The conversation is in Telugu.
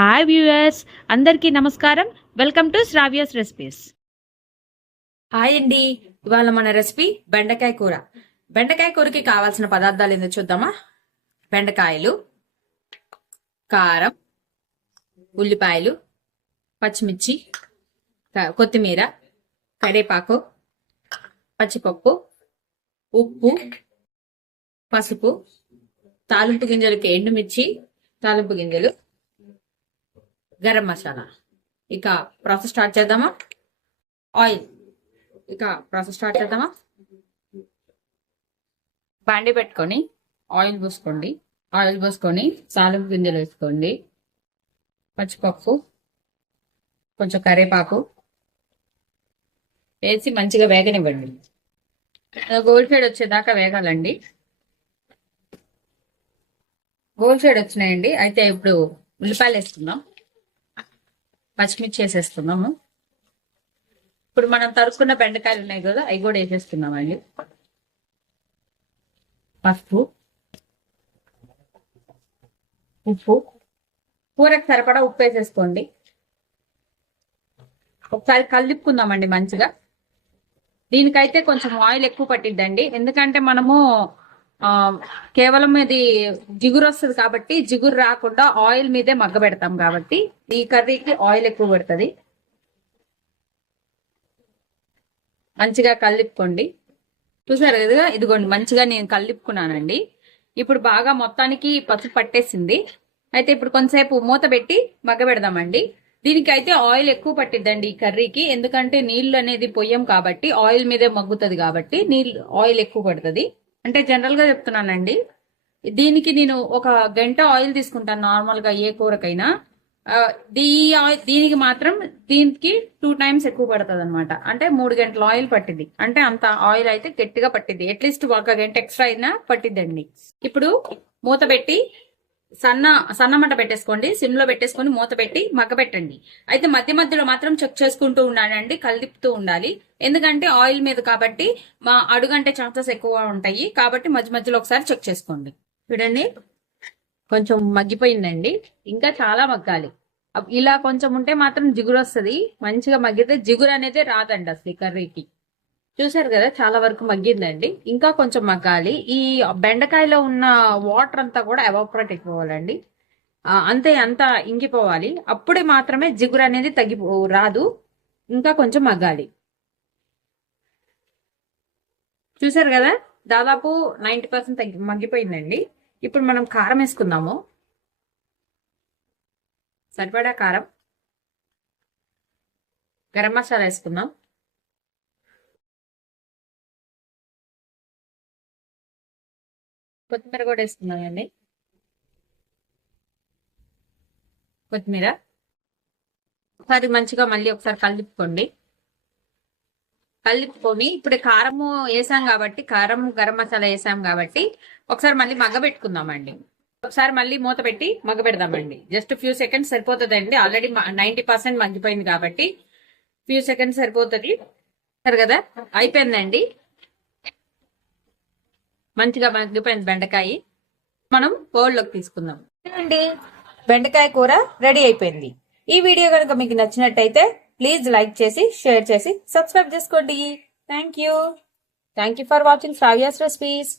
హాయ్ వ్యూయర్స్, అందరికీ నమస్కారం. Welcome to Sravya's recipes. Hi అండి. ఇవాళ మన రెసిపీ బెండకాయ కూర. బెండకాయ కూరకి కావాల్సిన పదార్థాలు ఏందో చూద్దామా. బెండకాయలు, కారం, ఉల్లిపాయలు, పచ్చిమిర్చి, కొత్తిమీర, కరివేపాకు, పచ్చిపప్పు, ఉప్పు, పసుపు, తాలింపు గింజలకి ఎండుమిర్చి, తాలింపు గింజలు, గరం మసాలా. ఇక ప్రాసెస్ స్టార్ట్ చేద్దామా. ఆయిల్. ప్రాసెస్ స్టార్ట్ చేద్దామా. బాండి పెట్టుకొని ఆయిల్ పోసుకోండి. ఆయిల్ పోసుకొని తాలింపు గింజలు వేసుకోండి. పచ్చిపప్పు, కొంచెం కరివేపాకు వేసి మంచిగా వేగనివ్వండి. గోల్డ్ షేడ్ వచ్చేదాకా వేగాలండి. గోల్డ్ షేడ్ వచ్చినాయండి. అయితే ఇప్పుడు ఉల్లిపాయలు వేసుకుందాం. పచ్చిమిర్చి వేసేస్తున్నాము. ఇప్పుడు మనం తరుక్కున్న బెండకాయలు ఉన్నాయి కదా, అవి కూడా వేసేస్తున్నామండి. పసుపు, ఉప్పు, కూరకు సరిపడా ఉప్పు వేసేసుకోండి. ఒకసారి కలిపుకుందామండి మంచిగా. దీనికైతే కొంచెం ఆయిల్ ఎక్కువ పట్టిద్దండి, ఎందుకంటే మనము కేవలం ఇది జిగురు వస్తుంది కాబట్టి, జిగురు రాకుండా ఆయిల్ మీదే మగ్గ పెడతాం కాబట్టి ఈ కర్రీకి ఆయిల్ ఎక్కువ పడుతుంది. మంచిగా కలిపుకోండి. చూసారు కదా, ఇదిగోండి మంచిగా నేను కలిపుకున్నానండి. ఇప్పుడు బాగా మొత్తానికి పసుపు పట్టేసింది. అయితే ఇప్పుడు కొంతసేపు మూత పెట్టి మగ్గ పెడదామండి. దీనికైతే ఆయిల్ ఎక్కువ పట్టిద్దండి ఈ కర్రీకి, ఎందుకంటే నీళ్లు అనేది పొయ్యం కాబట్టి ఆయిల్ మీదే మగ్గుతుంది కాబట్టి ఆయిల్ ఎక్కువ పడుతుంది. అంటే జనరల్ గా చెప్తున్నానండి. దీనికి నేను ఒక గంట ఆయిల్ తీసుకుంటాను నార్మల్ గా ఏ కూరకైనా. దీనికి మాత్రం దీనికి 2 times ఎక్కువ పడుతుంది అనమాట. అంటే 3 గంటల ఆయిల్ పట్టింది. అంటే అంత ఆయిల్ అయితే గట్టిగా పట్టింది. అట్లీస్ట్ 1 గంట ఎక్స్ట్రా అయినా పట్టిద్దండి. ఇప్పుడు మూత పెట్టి సన్న మంట పెట్టేసుకోండి. సిమ్ లో పెట్టేసుకొని మూత పెట్టి మగ్గ పెట్టండి. అయితే మధ్య మధ్యలో మాత్రం చెక్ చేసుకుంటూ ఉండాలండి, కలుపుతూ ఉండాలి. ఎందుకంటే ఆయిల్ మీద కాబట్టి అడుగంటే ఛాన్సెస్ ఎక్కువ ఉంటాయి కాబట్టి మధ్య మధ్యలో ఒకసారి చెక్ చేసుకోండి. చూడండి, కొంచెం మగ్గిపోయిందండి. ఇంకా చాలా మగ్గాలి. ఇలా కొంచెం ఉంటే మాత్రం జిగురు వస్తుంది. మంచిగా మగ్గితే జిగురు అనేది రాదండి అసలు ఈ కర్రీకి. చూసారు కదా, చాలా వరకు మగ్గిందండి. ఇంకా కొంచెం మగ్గాలి. ఈ బెండకాయలో ఉన్న వాటర్ అంతా కూడా ఎవాపరేట్ అయిపోవాలండి. అంతా ఇంకిపోవాలి. అప్పుడే మాత్రమే జిగురు అనేది రాదు. ఇంకా కొంచెం మగ్గాలి. చూసారు కదా, దాదాపు 90% మగ్గిపోయిందండి. ఇప్పుడు మనం కారం వేసుకుందాము. సరిపడా కారం, గరం మసాలా వేసుకుందాం. కొత్తిమీర కూడా వేసుకుందామండి. కొత్తిమీర ఒకసారి మంచిగా మళ్ళీ ఒకసారి కలుపుకోండి. కలుపుకొని ఇప్పుడు కారము వేసాం కాబట్టి, కారం గరం మసాలా వేసాం కాబట్టి ఒకసారి మళ్ళీ మగ్గ పెట్టుకుందామండి. ఒకసారి మళ్ళీ మూత పెట్టి మగ్గ పెడదామండి. జస్ట్ ఫ్యూ సెకండ్స్ సరిపోతుందండి. ఆల్రెడీ 90% మగ్గిపోయింది కాబట్టి ఫ్యూ సెకండ్స్ సరిపోతుంది. సరే కదా, అయిపోయిందండి. మంచిగా మగ్గిపోయింది బెండకాయ. మనం బౌల్లోకి తీసుకుందాం అండి. బెండకాయ కూర రెడీ అయిపోయింది. ఈ వీడియో కనుక మీకు నచ్చినట్టయితే ప్లీజ్ లైక్ చేసి, షేర్ చేసి, సబ్స్క్రైబ్ చేసుకోండి. Thank you for watching Shravya's recipes.